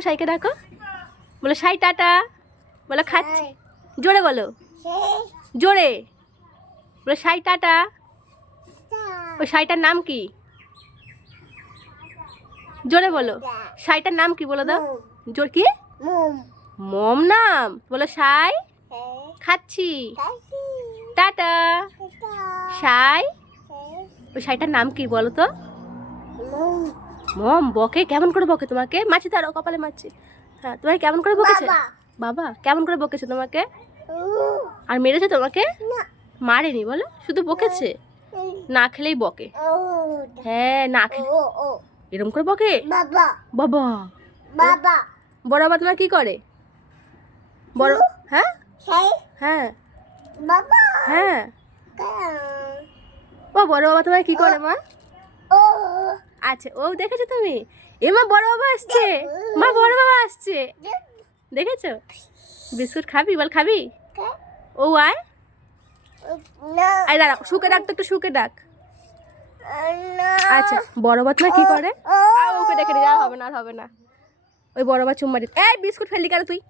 সাইকে ডাকো, বলো সাই টাটা, বলো খাচ্ছি, জোরে বলো, জোরে বলো সাই টাটা। ওই সাইটার নাম কি? জোরে বলো, সাইটার নাম কি বলো দাও, জোর কি? মম নাম, বলো সাই খাচ্ছি, টাটা। সাই, ওই সাইটার নাম কি বলো তো? মম বকে, কেমন করে বকে তোমাকে? মাছি তার কপালে মাছি। হ্যাঁ, তোমাকে কেমন করে বকেছে? বাবা কেমন করে বকেছে তোমাকে? আর মেরেছে তোমাকে? মারেনি, বলো শুধু বকেছে। না খেলেই বকে। হ্যাঁ, না খেলে এরকম করে বকে। বাবা বাবা, বড় বাবা তোমার কি করে? বড়, হ্যাঁ হ্যাঁ হ্যাঁ, ও বড় বাবা তোমার কি করে মা? আচ্ছা, ও দেখেছো তুমি? এ মা, বড় বাবা আসছে, মা বড় বাবা আসছে, দেখেছো? বিস্কুট খাবি? বল খাবি। ও আয়, আয় দাঁড়া, শুকে ডাক তো, একটু শুকে ডাক। আচ্ছা, বড় বাবা তোমার কি করে? ওকে দেখে যাওয়া হবে না, আর হবে না। ওই বড় বাবা চুম্মা দিতে, এই বিস্কুট ফেললি কেন তুই?